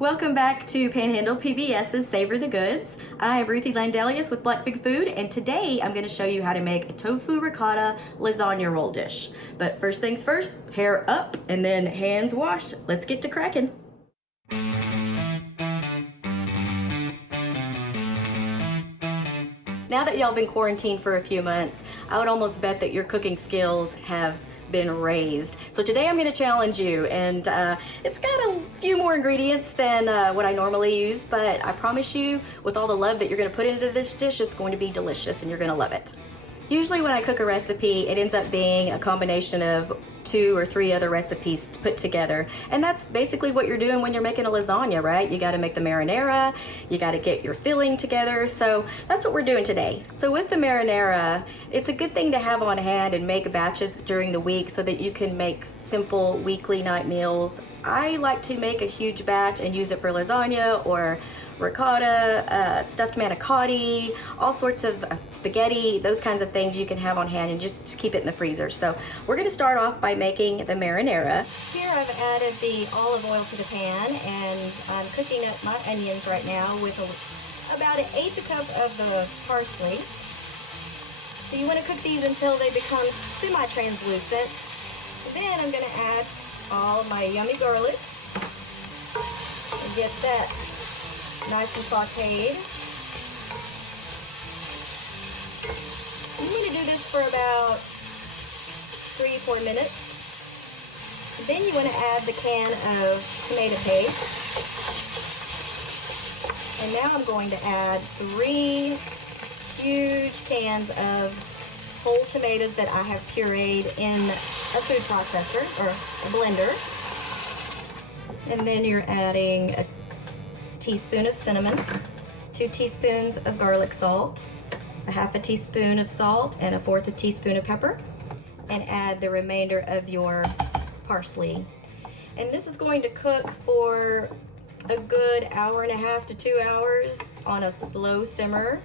Welcome back to Panhandle PBS's Savor the Goods. I am Ruthie Landelius with Black Fig Food, and today I'm going to show you how to make a tofu ricotta lasagna roll dish. But first things first, hair up and then hands washed. Let's get to cracking. Now that y'all been quarantined for a few months, I would almost bet that your cooking skills have been raised. So today I'm going to challenge you, and it's got a few more ingredients than what I normally use, but I promise you, with all the love that you're going to put into this dish, it's going to be delicious and you're going to love it. Usually when I cook a recipe, it ends up being a combination of 2 or 3 other recipes put together. And that's basically what you're doing when you're making a lasagna, right? You got to make the marinara, you got to get your filling together. So that's what we're doing today. So with the marinara, it's a good thing to have on hand and make batches during the week so that you can make simple weekly night meals. I like to make a huge batch and use it for lasagna or ricotta, stuffed manicotti, all sorts of spaghetti, those kinds of things you can have on hand and just keep it in the freezer. So we're going to start off by making the marinara. Here I've added the olive oil to the pan, and I'm cooking up my onions right now with about 1/8 cup of the parsley. So you want to cook these until they become semi-translucent. Then I'm going to add all my yummy garlic and get that nice and sauteed. You need to do this for about 3-4 minutes. Then you want to add the can of tomato paste. And now I'm going to add 3 huge cans of whole tomatoes that I have pureed in a food processor or a blender. And then you're adding a teaspoon of cinnamon, 2 teaspoons of garlic salt, 1/2 teaspoon of salt, and 1/4 teaspoon of pepper, and add the remainder of your parsley. And this is going to cook for a good 1.5 to 2 hours on a slow simmer.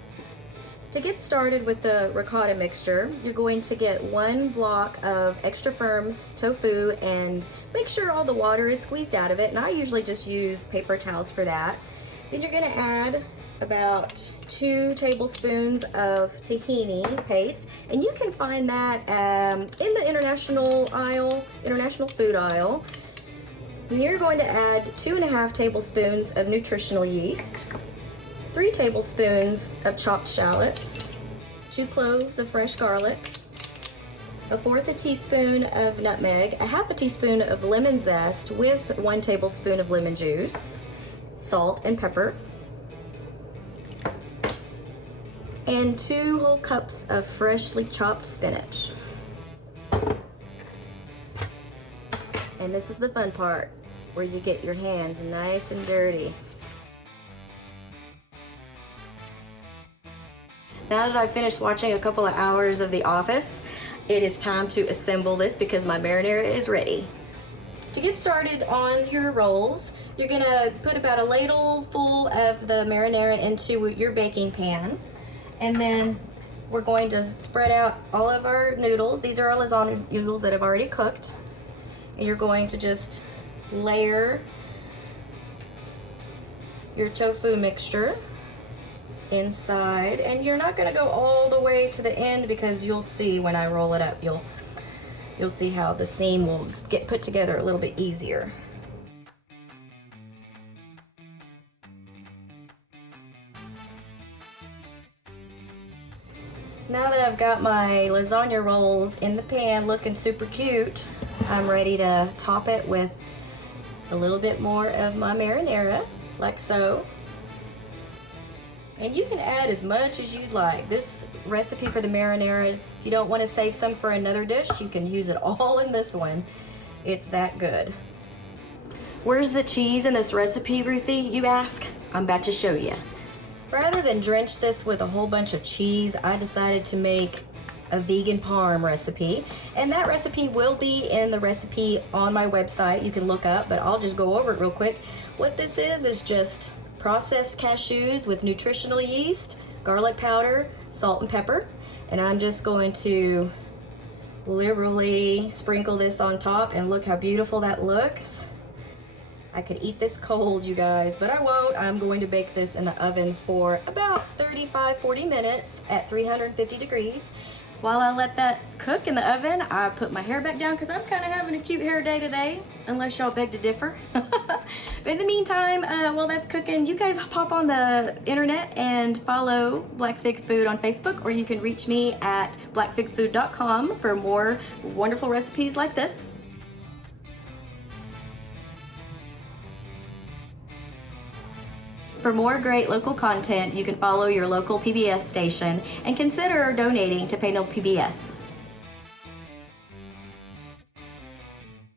To get started with the ricotta mixture, you're going to get 1 block of extra firm tofu and make sure all the water is squeezed out of it, and I usually just use paper towels for that. Then you're going to add about 2 tablespoons of tahini paste, and you can find that in the international food aisle. And you're going to add 2.5 tablespoons of nutritional yeast, 3 tablespoons of chopped shallots, 2 cloves of fresh garlic, 1/4 teaspoon of nutmeg, 1/2 teaspoon of lemon zest with 1 tablespoon of lemon juice, salt and pepper, and 2 whole cups of freshly chopped spinach. And this is the fun part, where you get your hands nice and dirty. Now that I've finished watching a couple of hours of The Office, it is time to assemble this because my marinara is ready. To get started on your rolls, you're gonna put about a ladle full of the marinara into your baking pan, and then we're going to spread out all of our noodles. These are our lasagna noodles that I've already cooked, and you're going to just layer your tofu mixture inside, and you're not going to go all the way to the end because you'll see when I roll it up, you'll see how the seam will get put together a little bit easier. Now that I've got my lasagna rolls in the pan looking super cute, I'm ready to top it with a little bit more of my marinara, like so. And you can add as much as you'd like. This recipe for the marinara, if you don't want to save some for another dish, you can use it all in this one. It's that good. Where's the cheese in this recipe, Ruthie, you ask? I'm about to show you. Rather than drench this with a whole bunch of cheese, I decided to make a vegan parm recipe, and that recipe will be in the recipe on my website. You can look up, but I'll just go over it real quick. What this is just processed cashews with nutritional yeast, garlic powder, salt and pepper, and I'm just going to liberally sprinkle this on top, and look how beautiful that looks. I could eat this cold, you guys, but I won't. I'm going to bake this in the oven for about 35-40 minutes at 350 degrees. While I let that cook in the oven, I put my hair back down because I'm kind of having a cute hair day today, unless y'all beg to differ. But in the meantime, while that's cooking, you guys pop on the internet and follow Black Fig Food on Facebook, or you can reach me at blackfigfood.com for more wonderful recipes like this. For more great local content, you can follow your local PBS station and consider donating to Panhandle PBS.